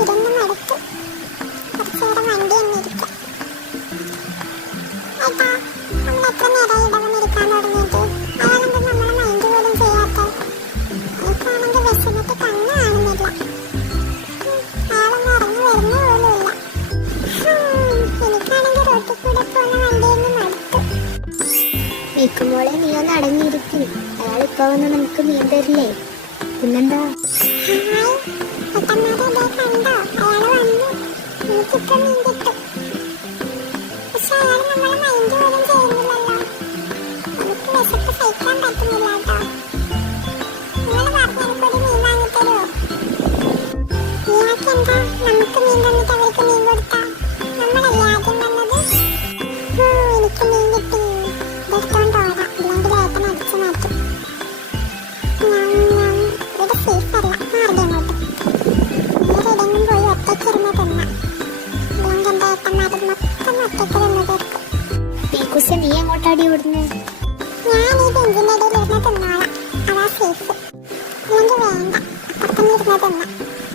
ഇരുന്ന് മടുത്തു. കുറച്ചു നേരം വണ്ടി വന്നിരിക്കാം. ഏട്ടാ, നമ്മൾ എത്ര നേരമായി ഇവിടെ വന്നിരിക്കാൻ തുടങ്ങിയിട്ട്? അയാളെന്താ നമ്മളെ മൈൻഡ് പോലും ചെയ്യാത്ത? എനിക്കാണെങ്കിൽ വിശന്നിട്ട് കണ്ണ് കാണുന്നില്ല. അയാളൊന്നും ഇറങ്ങി വരുന്ന പോലുമില്ല. എനിക്കാണെങ്കിൽ റോട്ടിൽ കൂടെ പോകുന്ന വണ്ടിയൊന്നും മടുത്തു. നീക്കുമ്പോളെ നീ ഒന്ന് അടങ്ങിയിരിക്കും. അയാൾ ഇപ്പൊ വന്ന് നമുക്ക് മീൻ തരില്ലേ? പിന്നെന്താ? ഏട്ടന്മാരെ കണ്ടോ? അയാള് വന്നു. എനിക്കിപ്പോ മീൻ കിട്ടും. പക്ഷെ അയാൾ നമ്മളെ മൈൻഡ് പോലും ചെയ്യുന്നില്ലല്ലോ. എനിക്ക് വിശപ്പ് സഹിക്കാൻ പറ്റുന്നില്ല കേട്ടോ. നിങ്ങൾ പറഞ്ഞ എനിക്കൊരു മീൻ വാങ്ങിത്തരുമോ? ഇയാൾക്കെന്താ നമുക്ക് മീൻ തന്നിട്ട് അവർക്ക് മീൻ കൊടുത്താ? നമ്മളല്ലേ ആദ്യം വന്നത്? എനിക്ക് മീൻ കിട്ടി. ഇതെടുത്തോണ്ട് ഓടാം, ഇല്ലെങ്കിൽ ഏട്ടൻ അടിച്ചു മാറ്റും. ഇവിടെ സേഫ് അല്ല, മാറുക അങ്ങോട്ട്. നേരെ ഇടങ്ങും പോയി ഒറ്റയ്ക്കിരുന്ന് തിന്നാം. ഇല്ലെങ്കിൽ എൻ്റെ ഏട്ടന്മാരിൽ മൊത്തം ഒറ്റയ്ക്ക് നിന്ന് തീർക്കും. പീക്കുസ, നീ എങ്ങോട്ടാടി ഓടുന്നേ? ഞാൻ ഈ ബെഞ്ചിൻ്റെ ഇടയിൽ ഇരുന്ന് തിന്നോളാം, അതാ സേഫ്. അല്ലെങ്കിൽ വേണ്ട, അപ്പുറത്തുനിന്ന് ഇരുന്ന് തിന്നാം.